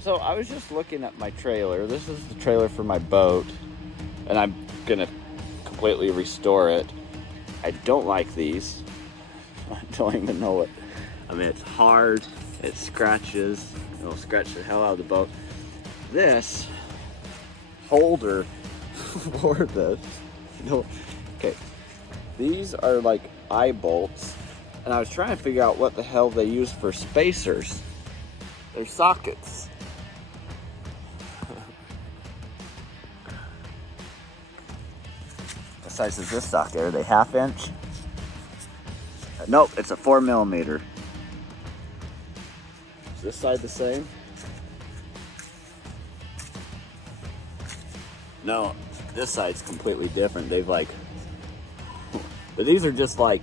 So I was just looking at my trailer. This is the trailer for my boat, and I'm gonna completely restore it. I don't like these. I don't even know what. I mean, it's hard. It scratches. It'll scratch the hell out of the boat. This holder for this. Okay, these are like eye bolts, and I was trying to figure out what the hell they use for spacers. They're sockets. What size is this socket? Are they 1/2 inch? Nope, it's a 4mm. Is this side the same? No, this side's completely different. They've like, but these are just like,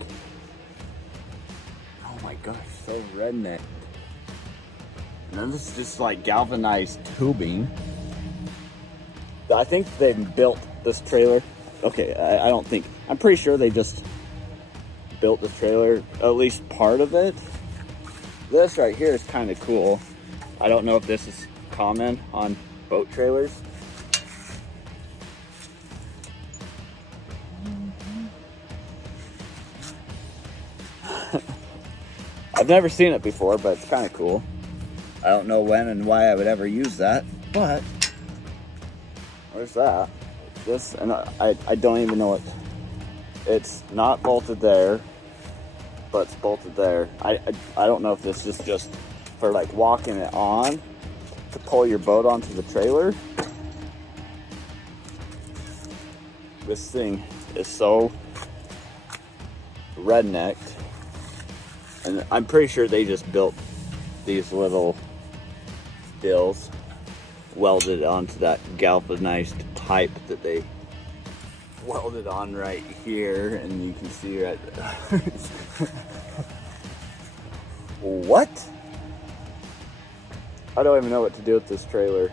oh my gosh, so redneck. And then this is just like galvanized tubing. I think they've built this trailer. Okay, I don't think, I'm pretty sure they just built the trailer, at least part of it. This right here is kind of cool. I don't know if this is common on boat trailers. I've never seen it before, but it's kind of cool. I don't know when and why I would ever use that, but where's that? This, and I don't even know what. It's not bolted there, but it's bolted there. I don't know if this is just for like walking it on to pull your boat onto the trailer. This thing is so rednecked, and I'm pretty sure they just built these little bills welded onto that galvanized pipe that they welded on right here, and you can see right there. What? I don't even know what to do with this trailer.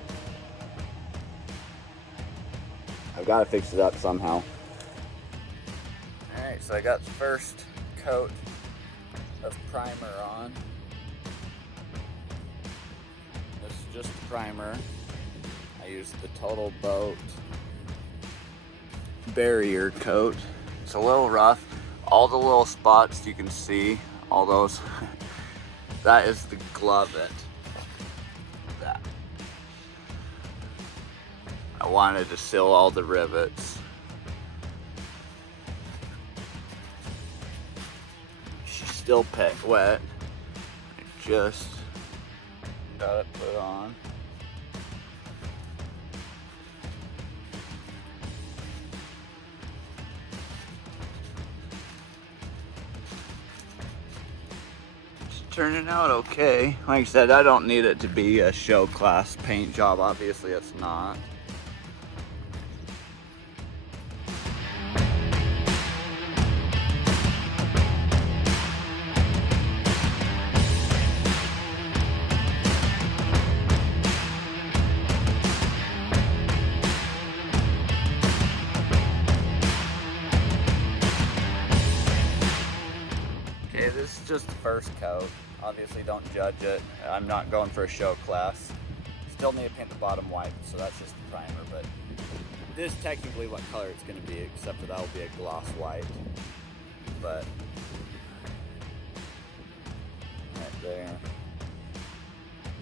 I've got to fix it up somehow. Alright, so I got the first coat of primer on. This is just the primer. I used the Total Boat barrier coat. It's a little rough. All the little spots you can see, all those, that is the glove it. That. I wanted to seal all the rivets. She's still wet. I just got it put on. Turning out okay. Like I said, I don't need it to be a show class paint job. Obviously it's not. Okay, this is just the first coat. Obviously don't judge it. I'm not going for a show class. Still need to paint the bottom white, so that's just the primer, but this is technically what color it's going to be, except for that will be a gloss white. But right there.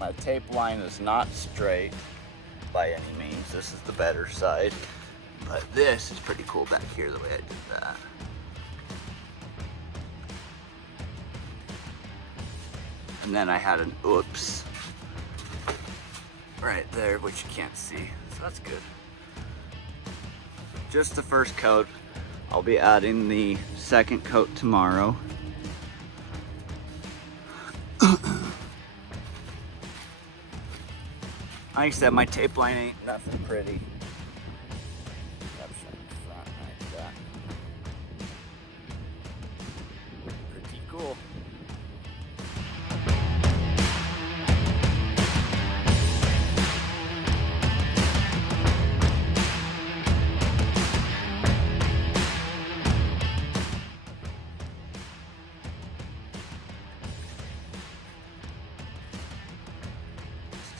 My tape line is not straight by any means. This is the better side. But this is pretty cool back here, the way I did that. And then I had an oops right there, which you can't see, so that's good. Just the first coat. I'll be adding the second coat tomorrow. Like I said, my tape line ain't nothing pretty. Front like that. Pretty cool.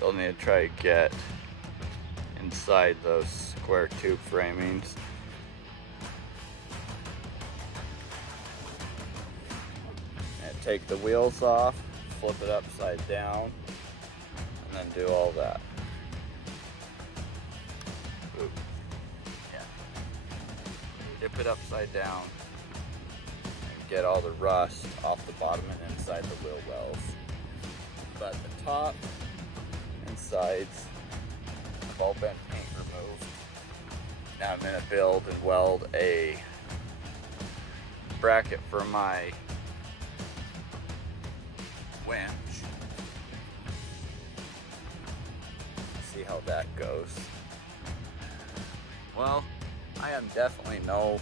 Still need to try to get inside those square tube framings. And take the wheels off, flip it upside down, and then do all that. Ooh. Yeah. Dip it upside down and get all the rust off the bottom and inside the wheel wells. But the top and sides have all been paint removed. Now I'm going to build and weld a bracket for my winch. See how that goes. Well, I am definitely no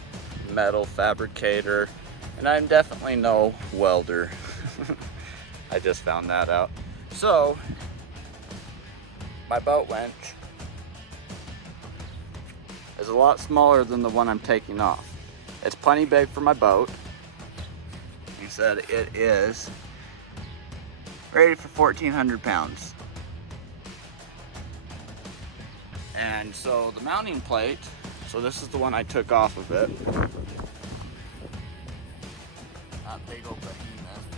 metal fabricator, and I'm definitely no welder. I just found that out. So, my boat winch is a lot smaller than the one I'm taking off. It's plenty big for my boat. He said it is rated for 1,400 pounds. And so the mounting plate, so this is the one I took off of it. That big old behemoth.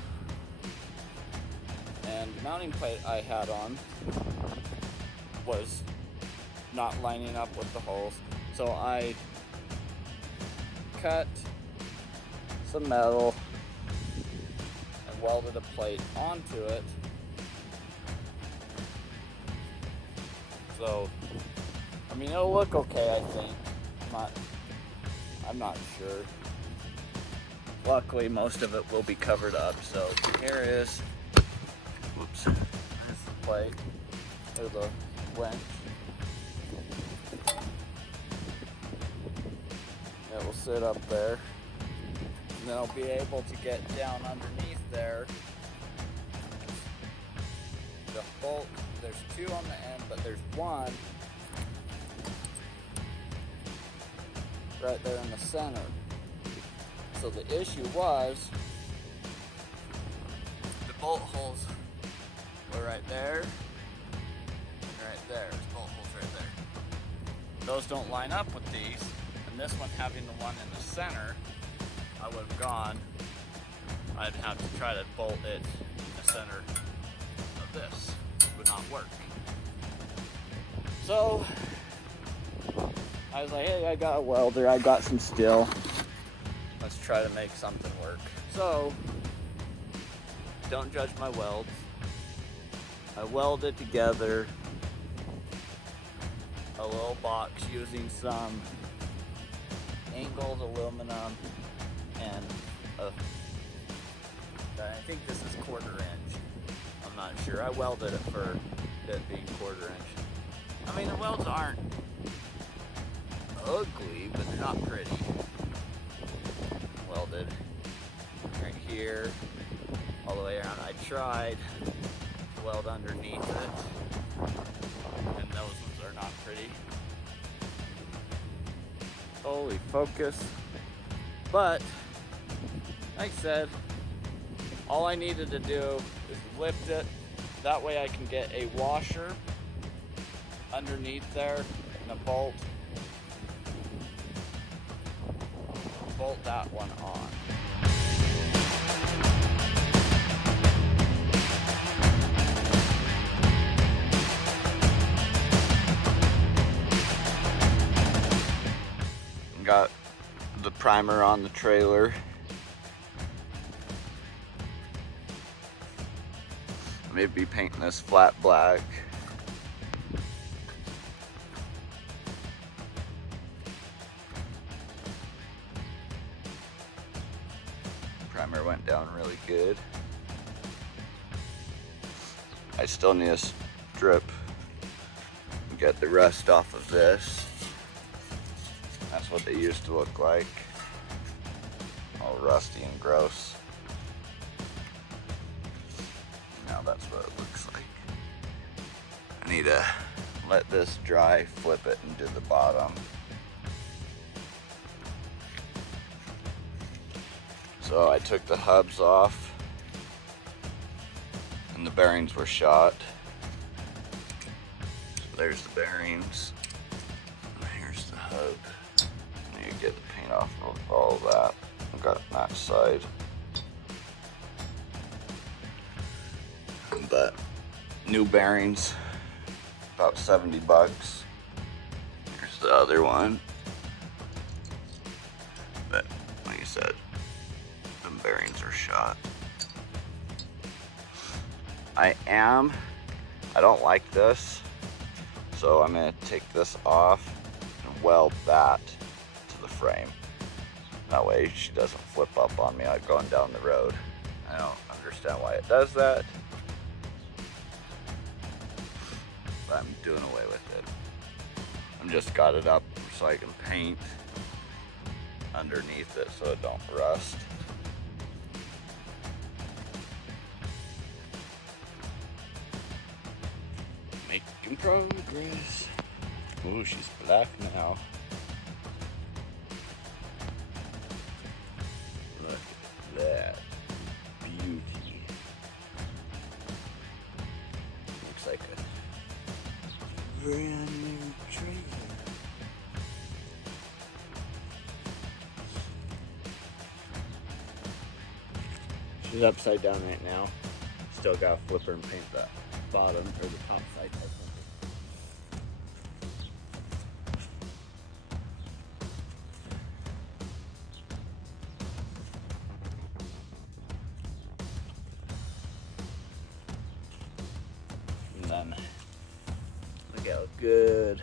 And the mounting plate I had on was not lining up with the holes. So I cut some metal and welded a plate onto it. So, I mean, it'll look okay, I think. I'm not sure. Luckily, most of it will be covered up. So here is, whoops, there's the plate, or the winch. It will sit up there, and then I'll be able to get down underneath there. The bolt, there's two on the end, but there's one right there in the center. So the issue was the bolt holes were right there and right there. There's bolt holes right there. Those don't line up with these. And this one having the one in the center, I would have gone, I'd have to try to bolt it in the center of this. It would not work. So, I was like, hey, I got a welder, I got some steel. Let's try to make something work. So, don't judge my welds. I welded together a little box using some angled aluminum and I think this is 1/4 inch. I'm not sure. I welded it for it being 1/4 inch. I mean, the welds aren't ugly, but they're not pretty. Welded right here, all the way around. I tried to weld underneath it, and those ones are not pretty. Holy focus. But, like I said, all I needed to do is lift it. That way I can get a washer underneath there and a bolt. Bolt that one on. Got the primer on the trailer. Maybe painting this flat black. Primer went down really good. I still need to strip and get the rust off of this. That's what they used to look like. All rusty and gross. Now that's what it looks like. I need to let this dry, flip it, and do the bottom. So I took the hubs off and the bearings were shot. there's the bearings. Here's the hub. I need to get the paint off of all of that. I've got that side. But new bearings, about 70 bucks. Here's the other one. But like I said, the bearings are shot. I don't like this, so I'm gonna take this off and weld that to the frame. That way she doesn't flip up on me like going down the road. I don't understand why it does that, but I'm doing away with it. I'm just got it up so I can paint underneath it so it don't rust. Making progress. Ooh, she's black now. Look at that beauty. Looks like a brand new trailer. She's upside down right now. Still got to flip her and paint that bottom or the top side. And then look how good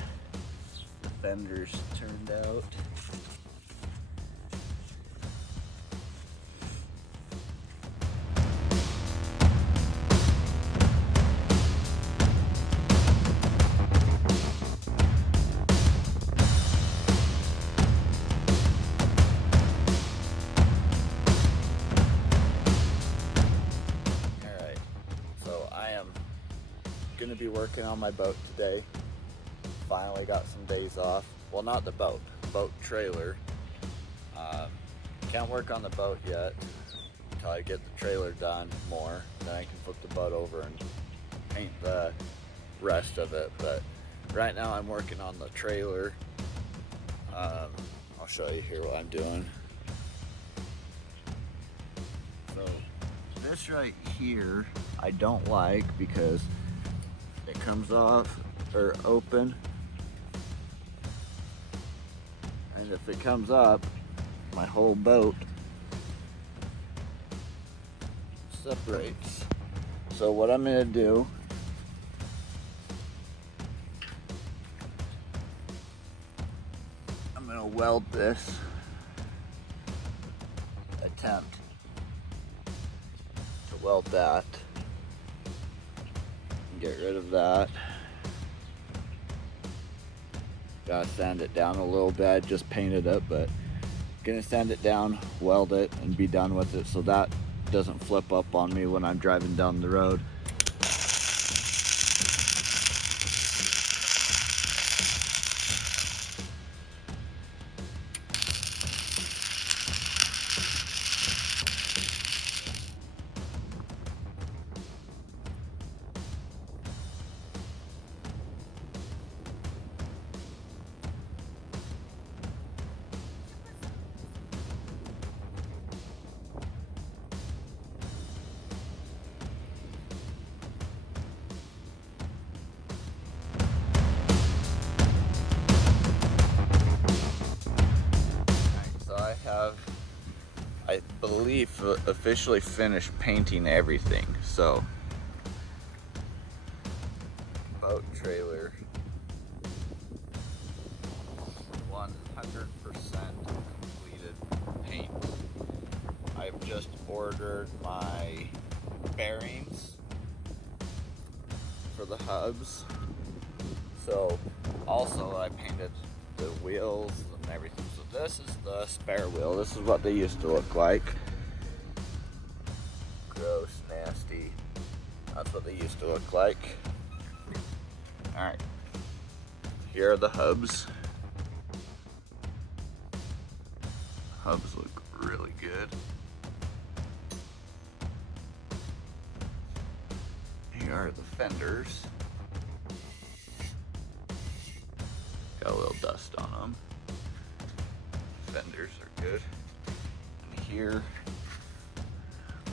the fenders turned out. Gonna be working on my boat today. Finally got some days off. Well, not the boat trailer. Can't work on the boat yet until I get the trailer done more. Then I can flip the boat over and paint the rest of it. But right now I'm working on the trailer. I'll show you here what I'm doing. So this right here I don't like because it comes off or open, and if it comes up, my whole boat separates. So what I'm gonna do, I'm gonna weld this, attempt to weld that. Get rid of that. Gotta sand it down a little bit. I just painted it, but gonna sand it down, weld it, and be done with it so that doesn't flip up on me when I'm driving down the road. I believe officially finished painting everything. So boat trailer 100% completed paint. I've just ordered my bearings for the hubs. So also I painted the wheels and everything. So this is the spare wheel. This is what they used to look like. Gross, nasty. That's what they used to look like. Alright. Here are the hubs. Hubs look really good. Here are the fenders. Got a little dust on them. Fenders are good. And here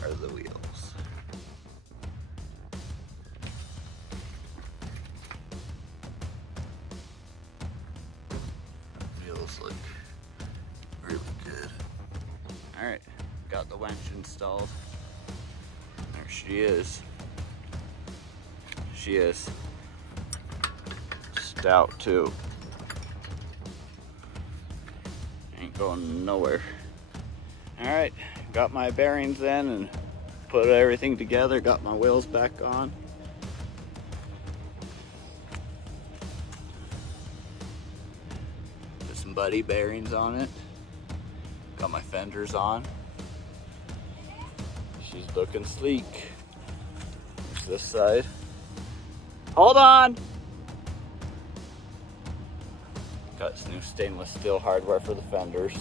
are the wheels. Wheels look really good. All right, got the winch installed. There she is. She is stout too. Ain't going nowhere. All right, got my bearings in and put everything together. Got my wheels back on. Put some buddy bearings on it. Got my fenders on. She's looking sleek. There's this side. Hold on! Got some new stainless steel hardware for the fenders.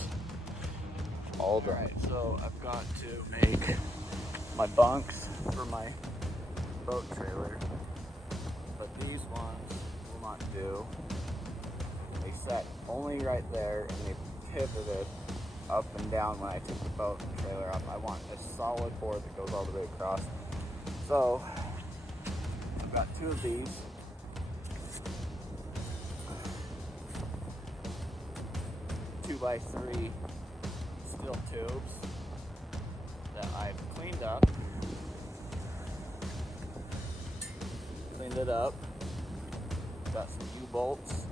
All right, so I've got to make my bunks for my boat trailer, but these ones will not do. They sat only right there and they pivoted up and down when I took the boat trailer up. I want a solid board that goes all the way across. So I've got two of these. Two by 3 steel tubes that I've cleaned up. Cleaned it up. Got some U-bolts.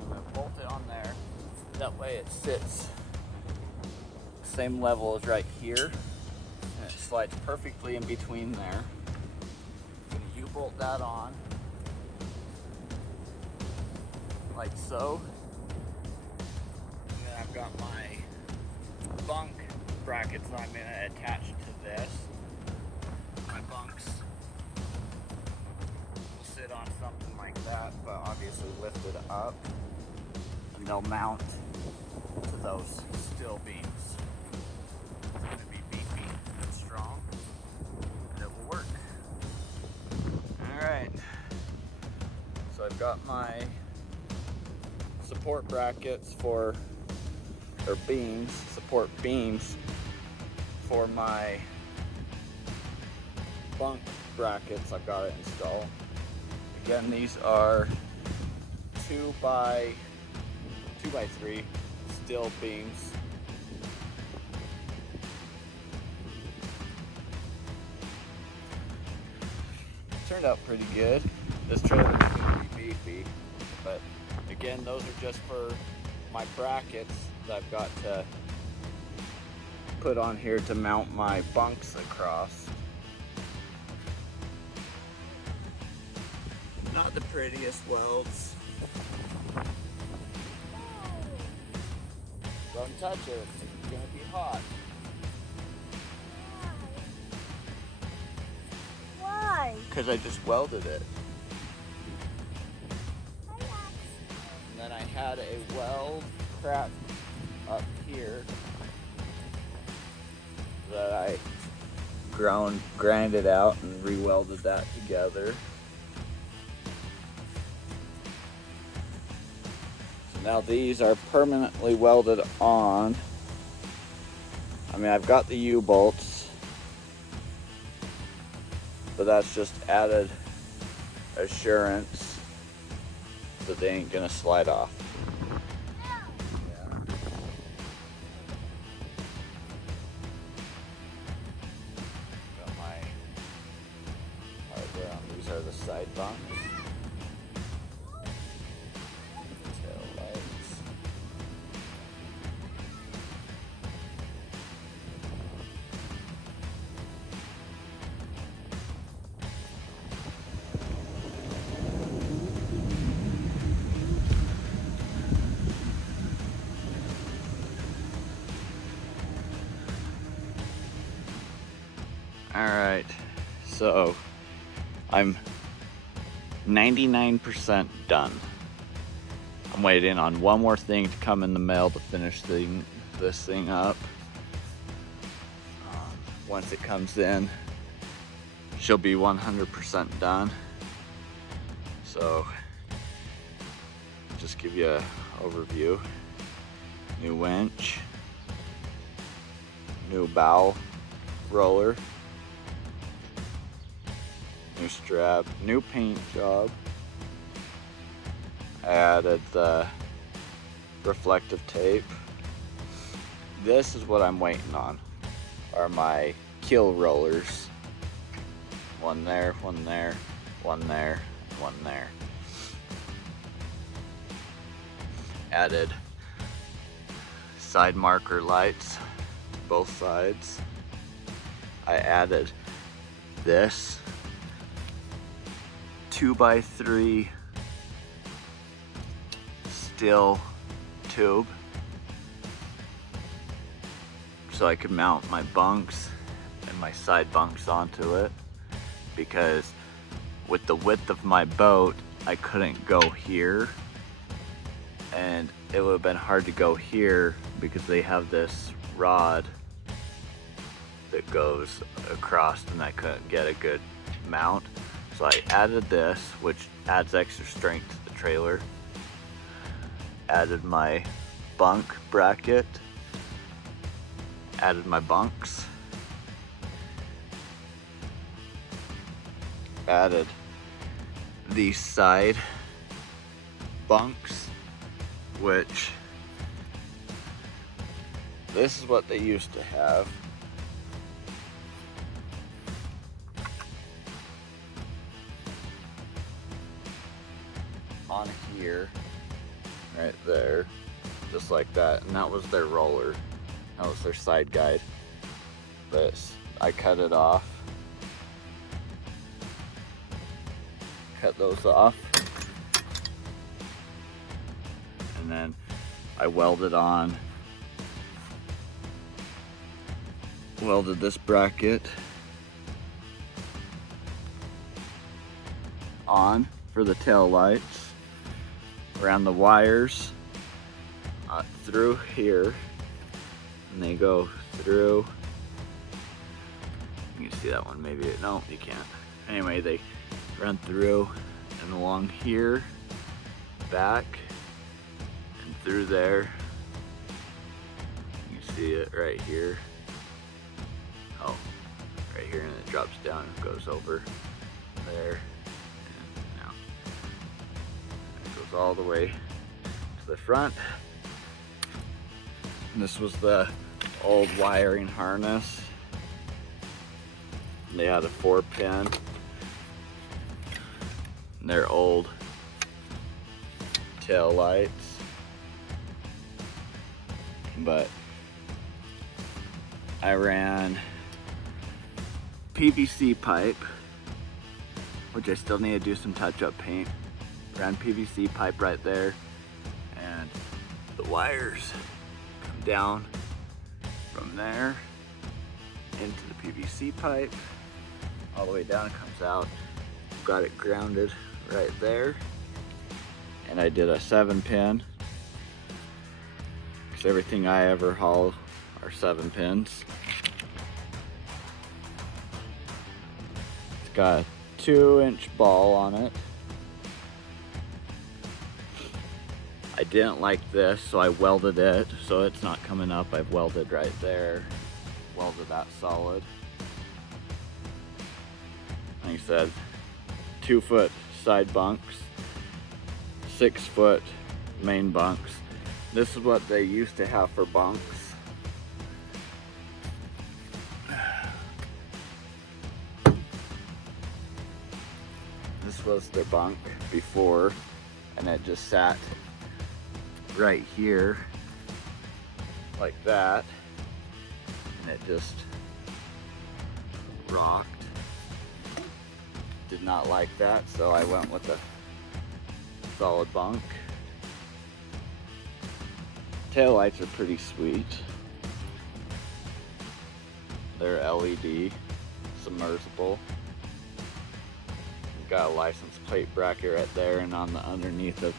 I'm gonna bolt it on there. That way it sits same level as right here, and it slides perfectly in between there. I'm gonna U-bolt that on, like so. And then I've got my bunk brackets that I'm gonna attach to this. My bunks will sit on something like that, but obviously lifted up, and they'll mount to those steel beams. It's going to be beefy and strong, and it will work. Alright, so I've got my support brackets for, or beams, support beams for my bunk brackets. I've got it installed. Again, these are 2 by 3 steel beams. Turned out pretty good. This trailer is going to be beefy, but again, those are just for my brackets that I've got to put on here to mount my bunks across. Not the prettiest welds. Don't touch it, it's gonna be hot. Why? Because I just welded it. And then I had a weld crack up here that I grinded out and re-welded that together. Now these are permanently welded on. I mean, I've got the U-bolts, but that's just added assurance that they ain't gonna slide off. Yeah. Got my hardware on. These are the side bunks. Alright, so I'm 99% done. I'm waiting on one more thing to come in the mail to finish this thing up. Once it comes in, she'll be 100% done. So just give you an overview. New winch, new bow roller, new strap, new paint job. I added the reflective tape. This is what I'm waiting on, are my keel rollers. One there, one there, one there, one there. Added side marker lights to both sides. I added this 2x3 steel tube so I could mount my bunks and my side bunks onto it, because with the width of my boat I couldn't go here, and it would have been hard to go here because they have this rod that goes across and I couldn't get a good mount. So I added this, which adds extra strength to the trailer. Added my bunk bracket, added my bunks, added these side bunks, which this is what they used to have. On here, right there, just like that, and that was their roller. That was their side guide. This, I cut it off. Cut those off. And then I welded this bracket on for the tail lights. Around the wires through here, and they go through. You can see that one, maybe. No, you can't. Anyway, they run through and along here, back, and through there. You can see it right here. Oh, right here, and it drops down and goes over there. All the way to the front. And this was the old wiring harness. They had a 4-pin. And their old tail lights. But I ran PVC pipe, which I still need to do some touch-up paint. Ran PVC pipe right there, and the wires come down from there into the PVC pipe, all the way down. It comes out. Got it grounded right there, and I did a 7-pin, because everything I ever haul are 7 pins. It's got a 2-inch ball on it. I didn't like this, so I welded it so it's not coming up. I've welded right there, welded that solid. Like I said, 2-foot side bunks, 6-foot main bunks. This is what they used to have for bunks. This was their bunk before, and it just sat right here like that, and it just rocked. Did not like that, so I went with a solid bunk. Tail lights are pretty sweet. They're LED, submersible. Got a license plate bracket right there, and on the underneath of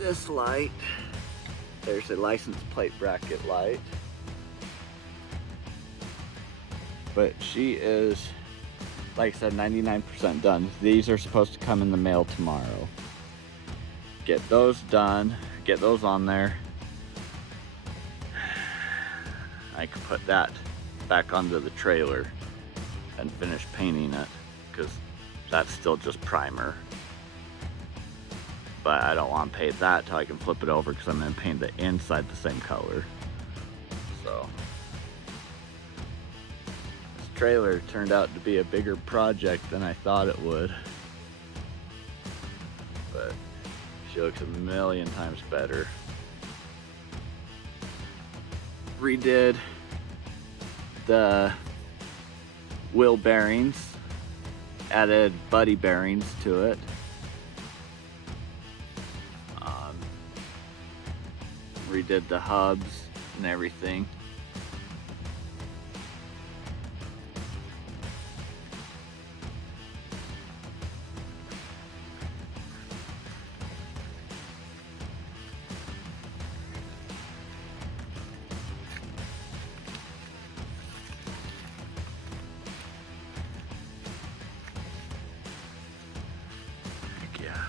this light, there's a license plate bracket light. But she is, like I said, 99% done. These are supposed to come in the mail tomorrow. get those done, get those on there, I could put that back onto the trailer and finish painting it, because that's still just primer. But I don't want to paint that till I can flip it over, because I'm going to paint the inside the same color. So this trailer turned out to be a bigger project than I thought it would, but she looks a million times better. Redid the wheel bearings, added buddy bearings to it. Redid the hubs and everything. Heck yeah.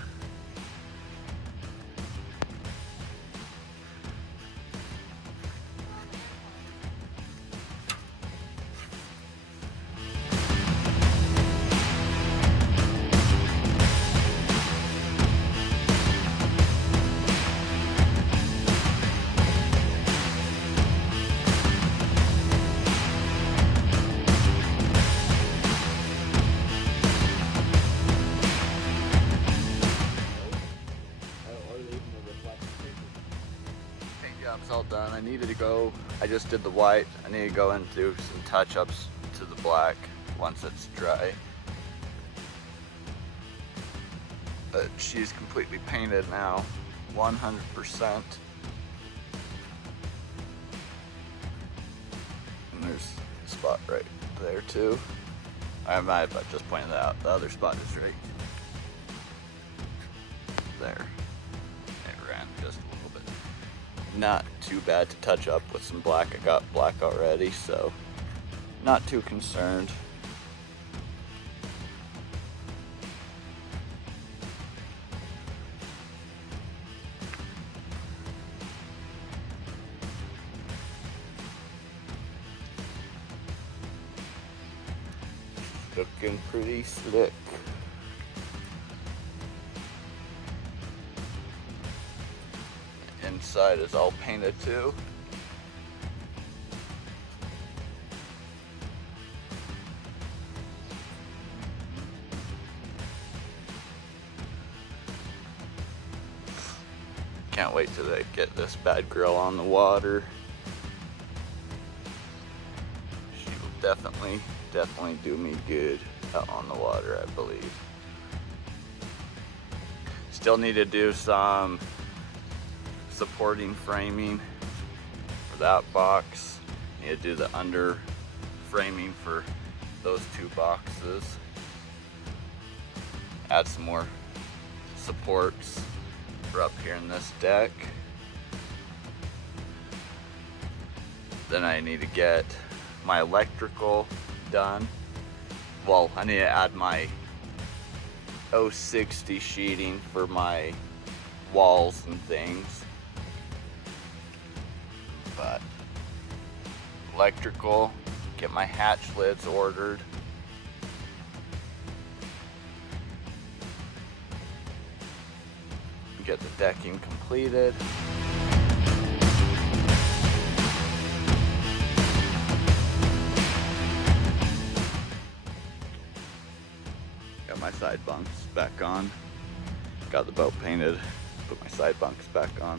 Job's all done. I needed to go, I just did the white. I need to go and do some touch-ups to the black once it's dry. But she's completely painted now, 100%. And there's a spot right there too. I might have just pointed that out. The other spot is right there. It ran just a little bit. Not too bad to touch up with some black. I got black already, so not too concerned. Looking pretty slick. Inside is all painted too. Can't wait till they get this bad girl on the water. She will definitely do me good out on the water, I believe. Still need to do some supporting framing for that box. Need to do the under framing for those two boxes. Add some more supports for up here in this deck. Then I need to get my electrical done. Well, I need to add my 060 sheeting for my walls and things. But electrical, get my hatch lids ordered. Get the decking completed. Got my side bunks back on. Got the boat painted, put my side bunks back on.